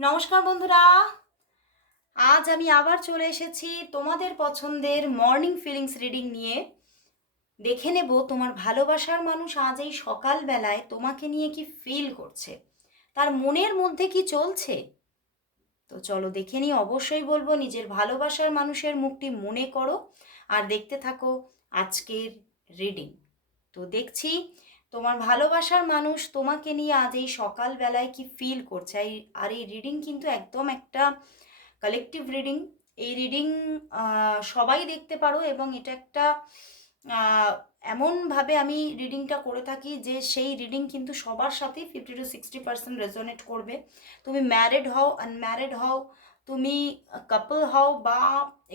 নমস্কার বন্ধুরা। আজ আমি আবার চলে এসেছি তোমাদের পছন্দের মর্নিং ফিলিংস রিডিং নিয়ে। দেখে নেব তোমার ভালোবাসার মানুষ আজ এই সকালবেলায় তোমাকে নিয়ে কি ফিল করছে। তার মনের মধ্যে কি চলছে? তো চলো দেখে নিই, অবশ্যই বলব নিজের ভালোবাসার মানুষের মুখটি মনে করো আর দেখতে থাকো আজকের রিডিং তো দেখছি তোমার ভালোবাসার মানুষ তোমাকে নিয়ে আজ এই সকালবেলায় কি ফিল করছে? এই- আর এই রিডিং কিন্তু একদম একটা কালেকটিভ রিডিং এই রিডিং সবাই দেখতে পারো এবং এটা একটা এমনভাবে আমি রিডিংটা করে থাকি যে সেই রিডিং কিন্তু সবার সাথেই fifty two sixty percent resonate করবে। তুমি ম্যারিড হও আনম্যারিড হও, তুমি কাপল হও বা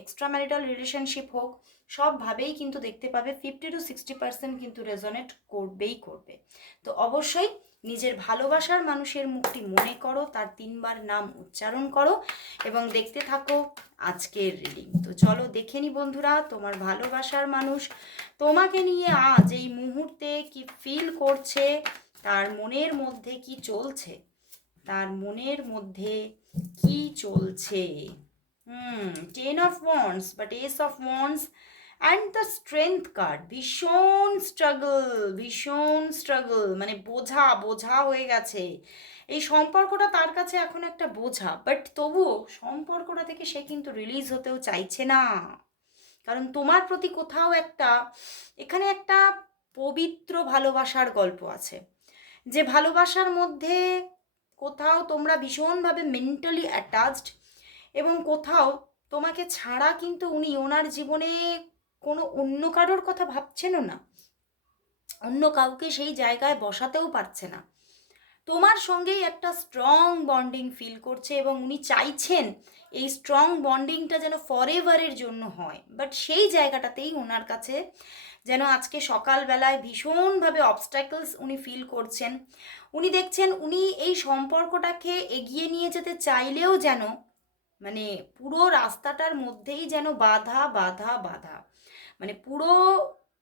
এক্সট্রা ম্যারিটাল রিলেশনশিপ হোক সবভাবেই কিন্তু দেখতে পাবে ফিফটি টু সিক্সটি পার্সেন্ট কিন্তু রেজোনেট করবেই করবে। তো অবশ্যই নিজের ভালোবাসার মানুষের মুখটি মনে করো, তার তিনবার নাম উচ্চারণ করো এবং দেখতে থাকো আজকের রিডিং তো চলো দেখে নি বন্ধুরা, তোমার ভালোবাসার মানুষ তোমাকে নিয়ে আজ এই মুহূর্তে কি ফিল করছে, তার মনের মধ্যে কি চলছে, তার মনের মধ্যে কি চলছে? হুম ten of wands but ace of wands and the strength card ভীষণ স্ট্রাগল ভীষণ স্ট্রাগল মানে বোঝা বোঝা হয়ে গেছে। এই সম্পর্কটা তার কাছে এখন একটা বোঝা বাট তবুও সম্পর্কটা থেকে সে কিন্তু রিলিজ হতেও চাইছে না। কারণ তোমার প্রতি কোথাও একটা, এখানে একটা পবিত্র ভালোবাসার গল্প আছে। যে ভালোবাসার মধ্যে কোথাও তোমরা ভীষণভাবে মেন্টালি অ্যাটাচড এবং কোথাও তোমাকে ছাড়া কিন্তু উনি ওনার জীবনে কোনো অন্য কারোর কথা ভাবছেনও না। অন্য কাউকে সেই জায়গায় বসাতেও পারছে না। তোমার সঙ্গেই একটা স্ট্রং বন্ডিং ফিল করছে এবং উনি চাইছেন এই স্ট্রং বন্ডিংটা যেন ফরএভারের জন্য হয়। বাট সেই জায়গাটাতেই ওনার কাছে যেন আজকে সকালবেলায় ভীষণভাবে অবস্ট্যাকলস উনি ফিল করছেন। উনি দেখছেন উনি এই সম্পর্কটাকে এগিয়ে নিয়ে যেতে চাইলেও যেন মানে পুরো রাস্তাটার মধ্যেই যেন বাধা বাধা বাধা। মানে পুরো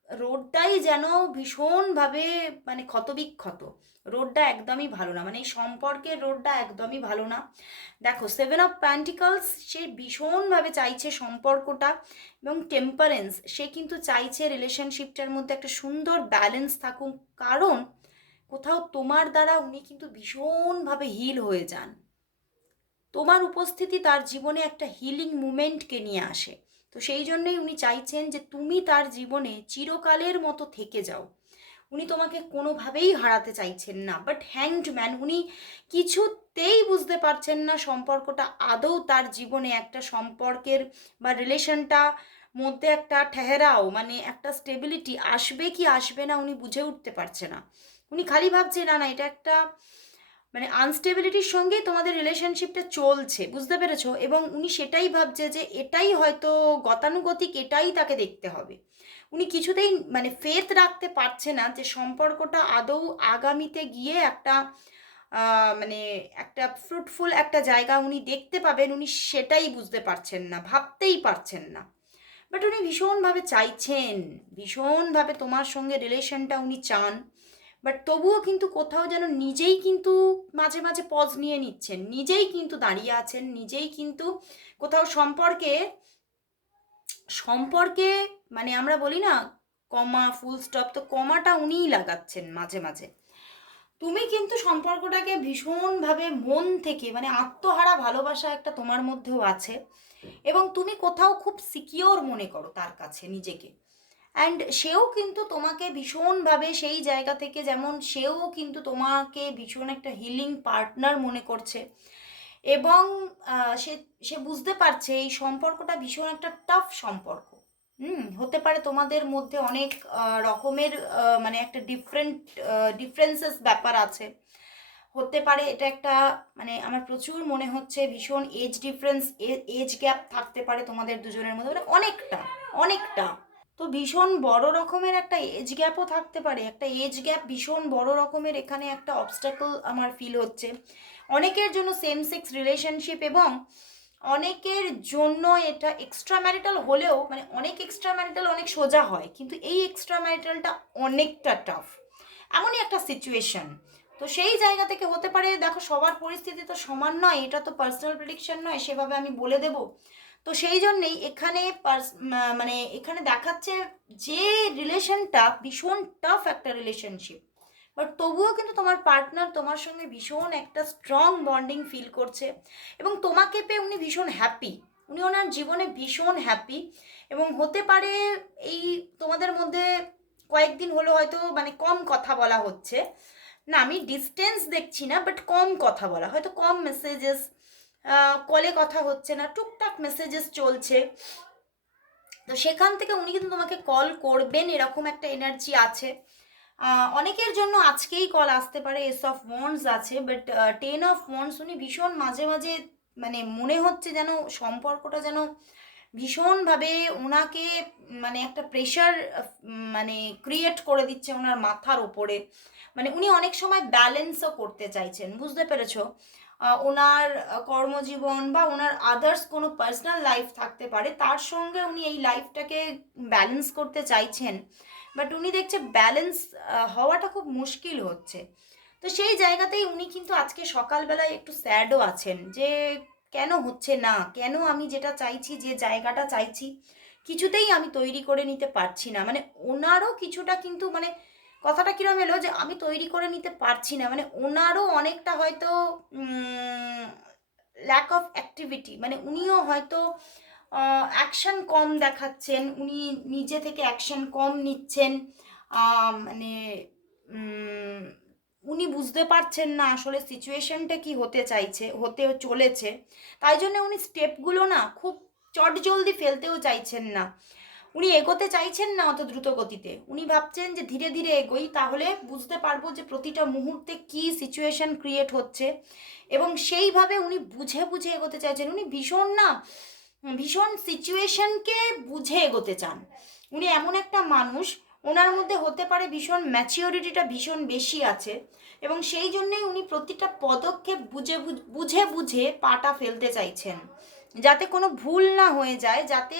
রোডটাই যেন ভীষণভাবে মানে ক্ষতবিক্ষত। রোডটা একদমই ভালো না মানে এই সম্পর্কের রোডটা একদমই ভালো না। দেখো সেভেন অফ প্যান্টিকলস সে ভীষণভাবে চাইছে সম্পর্কটা এবং টেম্পারেন্স সে কিন্তু চাইছে রিলেশনশিপটার মধ্যে একটা সুন্দর ব্যালেন্স থাকুক। কারণ কোথাও তোমার দ্বারা উনি কিন্তু ভীষণভাবে হিল হয়ে যান। তোমার উপস্থিতি তার জীবনে একটা হিলিং মুমেন্টকে নিয়ে আসে। তো সেই জন্যই উনি চাইছেন যে তুমি তার জীবনে চিরকালের মতো থেকে যাও। উনি তোমাকে কোনোভাবেই হারাতে চাইছেন না বাট হ্যাংড ম্যান উনি কিছুতেই বুঝতে পারছেন না সম্পর্কটা। আদৌ তার জীবনে একটা সম্পর্কের বা রিলেশনটা মধ্যে একটা ঠেহরাও মানে একটা স্টেবিলিটি আসবে কি আসবে না উনি বুঝে উঠতে পারছে না। উনি খালি ভাবছে, না না, এটা একটা মানে আনস্টেবিলিটির সঙ্গেই তোমাদের রিলেশনশিপটা চলছে, বুঝতে পেরেছ? এবং উনি সেটাই ভাবছে যে এটাই হয়তো গতানুগতিক, এটাই তাকে দেখতে হবে। উনি কিছুতেই মানে ফেথ রাখতে পারছে না যে সম্পর্কটা আদৌ আগামীতে গিয়ে একটা মানে একটা ফ্রুটফুল একটা জায়গা উনি দেখতে পাবেন, উনি সেটাই বুঝতে পারছেন না, ভাবতেই পারছেন না। বাট উনি ভীষণভাবে চাইছেন, ভীষণভাবে তোমার সঙ্গে রিলেশনটা উনি চান। বাট তবুও কিন্তু কোথাও যেন নিজেই কিন্তু মাঝে মাঝে পজ নিয়ে নিচ্ছেন। নিজেই কিন্তু দাঁড়িয়ে আছেন, নিজেই কিন্তু কোথাও সম্পর্কে সম্পর্কে মানে আমরা বলি না কমা ফুল স্টপ তো কমাটা উনিই লাগাচ্ছেন মাঝে মাঝে। তুমি কিন্তু সম্পর্কটাকে ভীষণভাবে মন থেকে মানে আত্মহারা ভালোবাসা একটা তোমার মধ্যেও আছে। এবং তুমি কোথাও খুব সিকিওর মনে করো তার কাছে নিজেকে। অ্যান্ড সেও কিন্তু তোমাকে ভীষণভাবে সেই জায়গা থেকে, যেমন সেও কিন্তু তোমাকে ভীষণ একটা হিলিং পার্টনার মনে করছে। এবং সে সে বুঝতে পারছে এই সম্পর্কটা ভীষণ একটা টাফ সম্পর্ক। হুম, হতে পারে তোমাদের মধ্যে অনেক রকমের মানে একটা ডিফারেন্ট ডিফারেন্সেস ব্যাপার আছে। হতে পারে এটা একটা মানে আমার প্রচুর মনে হচ্ছে ভীষণ এজ ডিফারেন্স এজ গ্যাপ থাকতে পারে তোমাদের দুজনের মধ্যে। মানে অনেকটা অনেকটা। তো ভীষণ বড় রকমের একটা এজ গ্যাপও থাকতে পারে। একটা এজ গ্যাপ ভীষণ বড় রকমের এখানে একটা অবস্টাকল আমার ফিল হচ্ছে। অনেকের জন্য সেম সেক্স রিলেশনশিপ এবং অনেকের জন্য এটা এক্সট্রা ম্যারিটাল হলেও মানে অনেক এক্সট্রা ম্যারিটাল অনেক সোজা হয়, কিন্তু এই এক্সট্রা ম্যারিটালটা অনেকটা টাফ এমনই একটা সিচুয়েশন তো সেই জায়গা থেকে হতে পারে, দেখো সবার পরিস্থিতি তো সমান নয়, এটা তো পার্সোনাল প্রেডিকশন নয়, সেভাবে আমি বলে দেব। তো সেই জন্যেই এখানে মানে এখানে দেখাচ্ছে যে রিলেশনটা ভীষণ টাফ একটা রিলেশনশিপ বাট তবুও কিন্তু তোমার পার্টনার তোমার সঙ্গে ভীষণ একটা স্ট্রং বন্ডিং ফিল করছে এবং তোমাকে পেয়ে উনি ভীষণ হ্যাপি উনি ওনার জীবনে ভীষণ হ্যাপি এবং হতে পারে এই তোমাদের মধ্যে কয়েকদিন হলো হয়তো মানে কম কথা বলা হচ্ছে। না, আমি ডিস্টেন্স দেখছি না বাট কম কথা বলা, হয়তো কম মেসেজেস কলে কথা হচ্ছে না, টুকটাক মেসেজেস চলছে। তো সেখান থেকে উনি কিন্তু তোমাকে কল করবেন, এরকম একটা এনার্জি আছে। অনেকের জন্য আজকেই কল আসতে পারে এস অফ ওয়ান্স আছে বাট টেন অফ ওয়ান্স উনি ভীষণ মাঝে মাঝে মানে মনে হচ্ছে যেন সম্পর্কটা যেন ভীষণভাবে ওনাকে মানে একটা প্রেশার মানে ক্রিয়েট করে দিচ্ছে ওনার মাথার ওপরে মানে উনি অনেক সময় ব্যালেন্সও করতে চাইছেন, বুঝতে পেরেছ? ওনার কর্মজীবন বা ওনার আদার্স কোনো পার্সোনাল লাইফ থাকতে পারে, তার সঙ্গে উনি এই লাইফটাকে ব্যালেন্স করতে চাইছেন। বাট উনি দেখছে ব্যালেন্স হওয়াটা খুব মুশকিল হচ্ছে। তো সেই জায়গাতেই উনি কিন্তু আজকে সকালবেলায় একটু স্যাডও আছেন যে, কেন হচ্ছে না? কেন আমি যেটা চাইছি, যে জায়গাটা চাইছি, কিছুতেই আমি তৈরি করে নিতে পারছি না। মানে ওনারও কিছুটা কিন্তু মানে কথাটা কিরম এলো যে আমি তৈরি করে নিতে পারছি না মানে ওনারও অনেকটা হয়তো ল্যাক অফ অ্যাক্টিভিটি মানে উনিও হয়তো অ্যাকশন কম দেখাচ্ছেন, উনি নিজে থেকে অ্যাকশন কম নিচ্ছেন মানে উনি বুঝতে পারছেন না আসলে সিচুয়েশনটা কি হতে চাইছে, হতে চলেছে, তাই জন্য উনি স্টেপগুলো না খুব চটজলদি ফেলতেও চাইছেন না। উনি এগোতে চাইছেন না অত দ্রুত গতিতে। উনি ভাবছেন যে ধীরে ধীরে এগোই, তাহলে বুঝতে পারব যে প্রতিটা মুহূর্তে কি সিচুয়েশন ক্রিয়েট হচ্ছে। এবং সেইভাবে উনি বুঝে বুঝে এগোতে চাইছেন। উনি ভীষণ না, ভীষণ সিচুয়েশনকে বুঝে এগোতে চান। উনি এমন একটা মানুষ, ওনার মধ্যে হতে পারে ভীষণ ম্যাচিওরিটিটা ভীষণ বেশি আছে। এবং সেই জন্যই উনি প্রতিটা পদক্ষেপ বুঝে বুঝ- বুঝে বুঝে পাটা ফেলতে চাইছেন। যাতে কোনো ভুল না হয়ে যায়, যাতে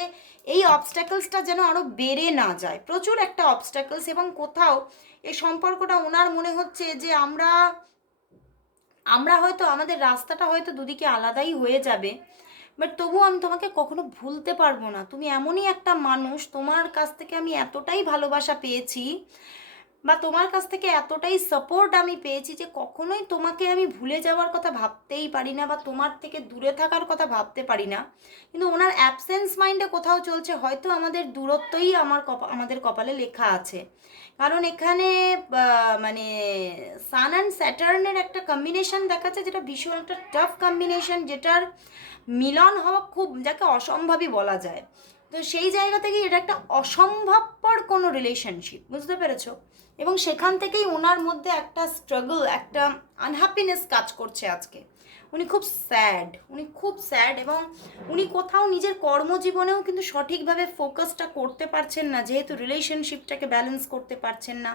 এই অবস্ট্যাকলসটা যেন আরও বেড়ে না যায়। প্রচুর একটা অবস্ট্যাকলস এবং কোথাও এই সম্পর্কটা ওনার মনে হচ্ছে যে আমরা আমরা হয়তো আমাদের রাস্তাটা হয়তো দুদিকে আলাদাই হয়ে যাবে বাট তবুও আমি তোমাকে কখনো ভুলতে পারব না। তুমি এমনই একটা মানুষ, তোমার কাছ থেকে আমি এতটাই ভালোবাসা পেয়েছি বা তোমার কাছ থেকে এতটাই সাপোর্ট আমি পেয়েছি যে কখনোই তোমাকে আমি ভুলে যাওয়ার কথা ভাবতেই পারি না বা তোমার থেকে দূরে থাকার কথা ভাবতে পারি না। কিন্তু ওনার অ্যাবসেন্স মাইন্ডে কোথাও চলছে, হয়তো আমাদের দূরত্বই আমার আমাদের কপালে লেখা আছে। কারণ এখানে মানে সান অ্যান্ড স্যাটার্নের একটা কম্বিনেশন দেখাচ্ছে যেটা ভীষণ একটা টাফ কম্বিনেশন যেটার মিলন হওয়া খুব, যাকে অসম্ভবই বলা যায়। তো সেই জায়গা থেকে এটা একটা অসম্ভবপর কোনো রিলেশনশিপ বুঝতে পেরেছ? এবং সেখান থেকেই ওনার মধ্যে একটা স্ট্রাগল একটা আনহ্যাপিনেস কাজ করছে আজকে। উনি খুব স্যাড উনি খুব স্যাড এবং উনি কোথাও নিজের কর্মজীবনেও কিন্তু সঠিকভাবে ফোকাসটা করতে পারছেন না, যেহেতু রিলেশনশিপটাকে ব্যালেন্স করতে পারছেন না।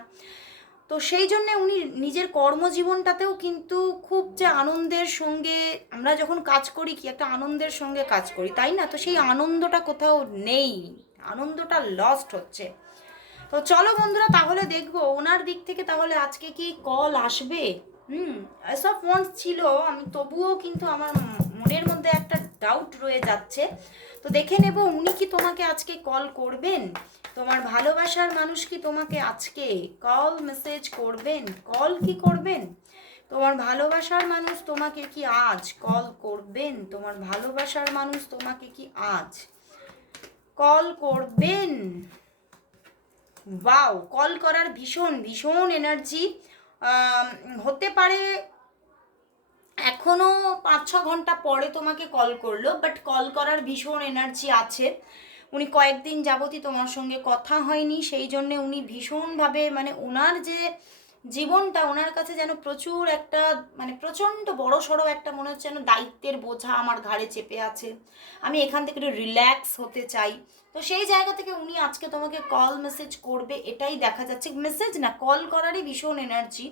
তো সেই জন্যে উনি নিজের কর্মজীবনটাতেও কিন্তু খুব যে আনন্দের সঙ্গে, আমরা যখন কাজ করি কি একটা আনন্দের সঙ্গে কাজ করি, তাই না? তো সেই আনন্দটা কোথাও নেই, আনন্দটা লস্ট হচ্ছে। তো চলো বন্ধুরা, তাহলে দেখব ওনার দিক থেকে তাহলে আজকে কি কল আসবে? হুম, এসব ফোনস ছিল, আমি তবুও কিন্তু আমার মনের মধ্যে একটা ডাউট রয়ে যাচ্ছে। তো দেখে নেব উনি কি তোমাকে আজকে কল করবেন? তোমার ভালোবাসার মানুষ কি তোমাকে আজকে কল মেসেজ করবেন? কল কি করবেন? তোমার ভালোবাসার মানুষ তোমাকে কি আজ কল করবেন? তোমার ভালোবাসার মানুষ তোমাকে কি আজ কল করবেন? ওয়াও কল করার ভীষণ ভীষণ এনার্জি হতে পারে এখনও পাঁচ ছ ঘণ্টা পরে তোমাকে কল করল বাট কল করার ভীষণ এনার্জি আছে। উনি কয়েকদিন যাবতই তোমার সঙ্গে কথা হয়নি, সেই জন্যে উনি ভীষণভাবে মানে ওনার যে জীবনটা ওনার কাছে যেন প্রচুর একটা মানে প্রচণ্ড বড় সড়ো একটা মনে হচ্ছে যেন দায়িত্বের বোঝা আমার ঘাড়ে চেপে আছে। আমি এখান থেকে একটু রিল্যাক্স হতে চাই। তো সেই জায়গা থেকে উনি আজকে তোমাকে কল মেসেজ করবে, এটাই দেখা যাচ্ছে। মেসেজ না কল করারই ভীষণ এনার্জি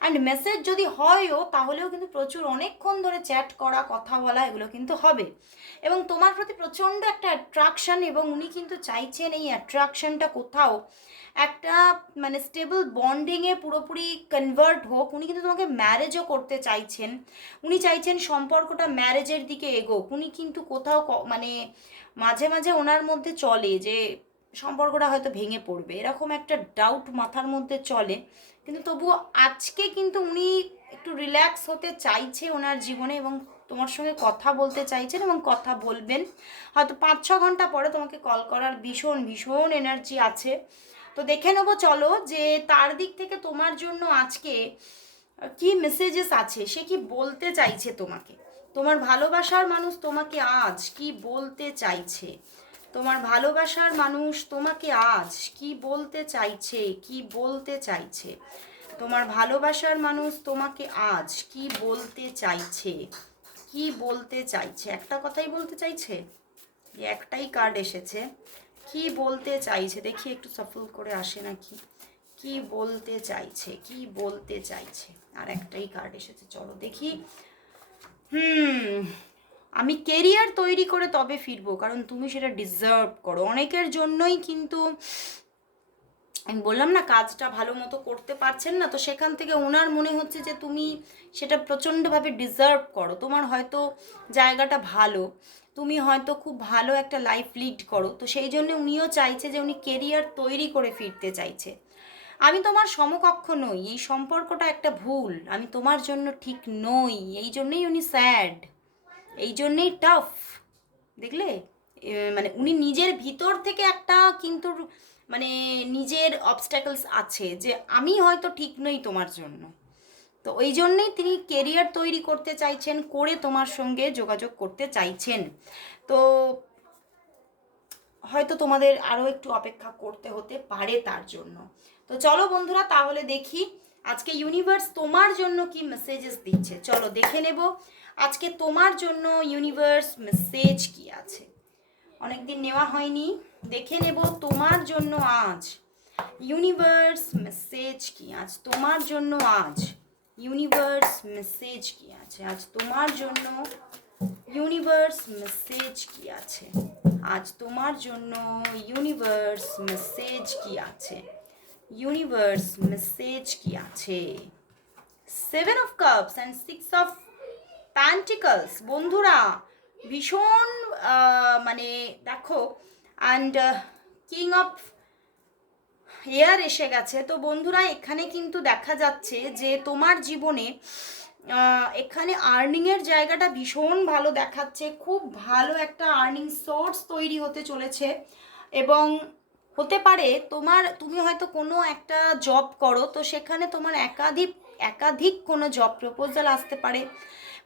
অ্যান্ড মেসেজ যদি হয়ও, তাহলেও কিন্তু প্রচুর অনেকক্ষণ ধরে চ্যাট করা, কথা বলা, এগুলো কিন্তু হবে। এবং তোমার প্রতি প্রচণ্ড একটা অ্যাট্রাকশন এবং উনি কিন্তু চাইছেন এই অ্যাট্রাকশনটা কোথাও। একটা মানে স্টেবল বন্ডিংয়ে পুরোপুরি কনভার্ট হোক, উনি কিন্তু তোমাকে ম্যারেজও করতে চাইছেন। উনি চাইছেন সম্পর্কটা ম্যারেজের দিকে এগোক। উনি কিন্তু কোথাও মানে মাঝে মাঝে ওনার মধ্যে চলে যে, সম্পর্কটা হয়তো ভেঙে পড়বে। এরকম একটা ডাউট মাথার মধ্যে চলে। কিন্তু তবুও আজকে কিন্তু উনি একটু রিল্যাক্স হতে চাইছে ওনার জীবনে এবং তোমার সঙ্গে কথা বলতে চাইছেন এবং কথা বলবেন। হয়তো পাঁচ ছ ঘণ্টা পরে তোমাকে কল করার ভীষণ ভীষণ এনার্জি আছে। তো দেখে নেব, চলো, যে তার দিক থেকে তোমার জন্য আজকে কি মেসেজেস আছে, সে কি বলতে চাইছে তোমাকে? তোমার ভালোবাসার মানুষ তোমাকে আজ কি বলতে চাইছে? তোমার ভালোবাসার মানুষ তোমাকে আজ কি বলতে চাইছে, কি বলতে চাইছে? তোমার ভালোবাসার মানুষ তোমাকে আজ কি বলতে চাইছে? কি বলতে চাইছে? একটা কথাই বলতে চাইছে? একটাই কার্ড এসেছে। কি বলতে চাইছে? দেখি একটু সফল করে আসে নাকি। কি বলতে চাইছে? কি বলতে চাইছে? আর একটাই কার্ড এসেছে, চলো দেখি। হুম, আমি কেরিয়ার তৈরি করে তবে ফিরবো, কারণ তুমি সেটা ডিজার্ভ করো। অনেকের জন্যই কিন্তু, আমি বললাম না, কাজটা ভালো মতো করতে পারছেন না, তো সেখান থেকে ওনার মনে হচ্ছে যে তুমি সেটা প্রচণ্ডভাবে ডিজার্ভ করো। তোমার হয়তো জায়গাটা ভালো তুমি হয়তো খুব ভালো একটা লাইফ লিড করো। তো সেই জন্য উনিও চাইছে যে উনি কেরিয়ার তৈরি করে ফিরতে চাইছে। আমি তোমার সমকক্ষ নই, এই সম্পর্কটা একটা ভুল। আমি তোমার জন্য ঠিক নই, এই জন্যই উনি স্যাড এই জন্যেই টাফ দেখলে? মানে উনি নিজের ভিতর থেকে একটা কিন্তু মানে নিজের অবস্ট্যাকলস আছে যে আমি হয়তো ঠিক নই তোমার জন্য। তো ওই জন্যেই তিনি কেরিয়ার তৈরি করতে চাইছেন, করে তোমার সঙ্গে যোগাযোগ করতে চাইছেন। তো হয়তো তোমাদের আরও একটু অপেক্ষা করতে হতে পারে তার জন্য। তো চলো বন্ধুরা, তাহলে দেখি আজকে ইউনিভার্স তোমার জন্য কি মেসেজেস দিচ্ছে। চলো দেখে নেব, আজকে তোমার জন্য ইউনিভার্স মেসেজ কি আছে। অনেকদিন নেওয়া হয়নি, দেখে নেব তোমার জন্য আজ। ইউনিভার্স মেসেজ কি? আজ তোমার জন্য আজ। ইউনিভার্স মেসেজ কি আছে আজ তোমার জন্য ইউনিভার্স মেসেজ কি আছে আজ তোমার জন্য ইউনিভার্স মেসেজ কি আছে ইউনিভার্স মেসেজ কি আছে seven of cups and six of pentacles বন্ধুরা ভীষণ মানে দেখো অ্যান্ড কিং অফ হেয়ার এসে গেছে। তো বন্ধুরা, এখানে কিন্তু দেখা যাচ্ছে যে তোমার জীবনে এখানে আর্নিংয়ের জায়গাটা ভীষণ ভালো দেখাচ্ছে। খুব ভালো একটা আর্নিং সোর্স তৈরি হতে চলেছে। এবং হতে পারে তোমার, তুমি হয়তো কোনো একটা জব করো, তো সেখানে তোমার একাধিক একাধিক কোনো জব প্রপোজাল আসতে পারে।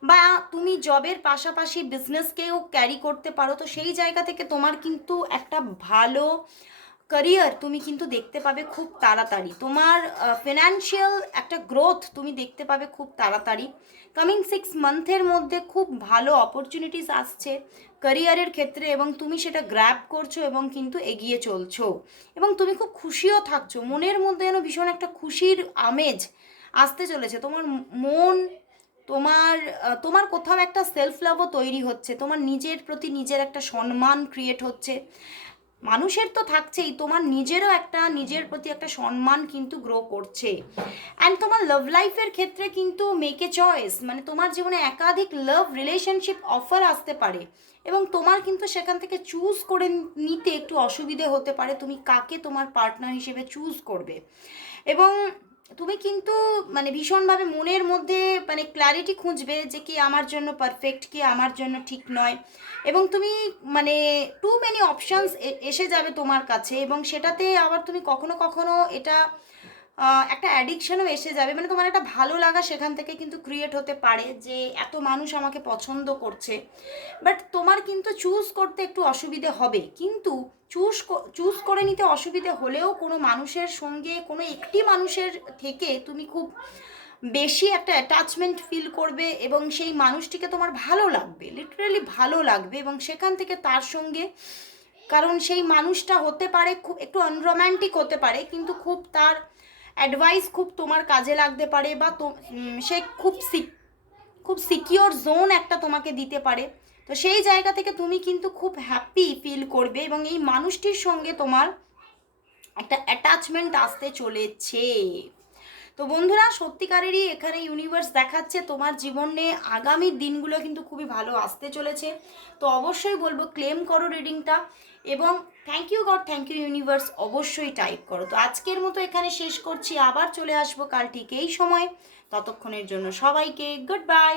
বা তুমি জবের পাশাপাশি বিজনেসকেও ক্যারি করতে পারো। তো সেই জায়গা থেকে তোমার কিন্তু একটা ভালো ক্যারিয়ার তুমি কিন্তু দেখতে পাবে খুব তাড়াতাড়ি। তোমার ফিনান্সিয়াল একটা গ্রোথ তুমি দেখতে পাবে খুব তাড়াতাড়ি। কামিং সিক্স মান্থের মধ্যে খুব ভালো অপরচুনিটিস আসছে ক্যারিয়ারের ক্ষেত্রে এবং তুমি সেটা গ্র্যাব করছ এবং কিন্তু এগিয়ে চলছো। এবং তুমি খুব খুশিও থাকছো। মনের মধ্যে যেন ভীষণ একটা খুশির আমেজ আসতে চলেছে। তোমার মন, তোমার তোমার কোথাও একটা সেলফ লাভও তৈরি হচ্ছে। তোমার নিজের প্রতি নিজের একটা সম্মান ক্রিয়েট হচ্ছে। মানুষের তো থাকছেই, তোমার নিজেরও একটা, নিজের প্রতি একটা সম্মান কিন্তু গ্রো করছে। অ্যান্ড তোমার লাভ লাইফের ক্ষেত্রে কিন্তু মেক এ চয়েস মানে তোমার জীবনে একাধিক লাভ রিলেশনশিপ অফার আসতে পারে। এবং তোমার কিন্তু সেখান থেকে চুজ করে নিতে একটু অসুবিধে হতে পারে, তুমি কাকে তোমার পার্টনার হিসেবে চুজ করবে। এবং তুমি কিন্তু মানে ভীষণভাবে মনের মধ্যে মানে ক্ল্যারিটি খুঁজবে যে কি আমার জন্য পারফেক্ট কি আমার জন্য ঠিক নয়। এবং তুমি মানে টু মেনি অপশানস এসে যাবে তোমার কাছে এবং সেটাতে আবার তুমি কখনো কখনো এটা একটা অ্যাডিকশানও এসে যাবে। মানে তোমার একটা ভালো লাগা সেখান থেকে কিন্তু ক্রিয়েট হতে পারে যে এত মানুষ আমাকে পছন্দ করছে। বাট তোমার কিন্তু চুজ করতে একটু অসুবিধে হবে। কিন্তু চুজ চুজ করে নিতে অসুবিধে হলেও কোনো মানুষের সঙ্গে, কোনো একটি মানুষের থেকে তুমি খুব বেশি একটা অ্যাটাচমেন্ট ফিল করবে এবং সেই মানুষটিকে তোমার ভালো লাগবে। লিটারালি ভালো লাগবে এবং সেখান থেকে তার সঙ্গে কারণ সেই মানুষটা হতে পারে খুব একটু আনরোম্যান্টিক হতে পারে, কিন্তু খুব তার অ্যাডভাইস খুব তোমার কাজে লাগতে পারে বা তো সে খুব খুব সিকিওর জোন একটা তোমাকে দিতে পারে। তো সেই জায়গা থেকে তুমি কিন্তু খুব হ্যাপি ফিল করবে এবং এই মানুষটির সঙ্গে তোমার একটা অ্যাটাচমেন্ট আসতে চলেছে। তো বন্ধুরা, সত্যিকারেরই এখানে ইউনিভার্স দেখাচ্ছে তোমার জীবনে আগামী দিনগুলো কিন্তু খুবই ভালো আসতে চলেছে। তো অবশ্যই বলব ক্লেম করো রিডিংটা এবং thank you god thank you universe অবশ্যই টাইপ করো। তো আজকের মতো এখানে শেষ করছি। আবার চলে আসব কাল ঠিক এই সময়। ততক্ষণের জন্য সবাইকে গুড বাই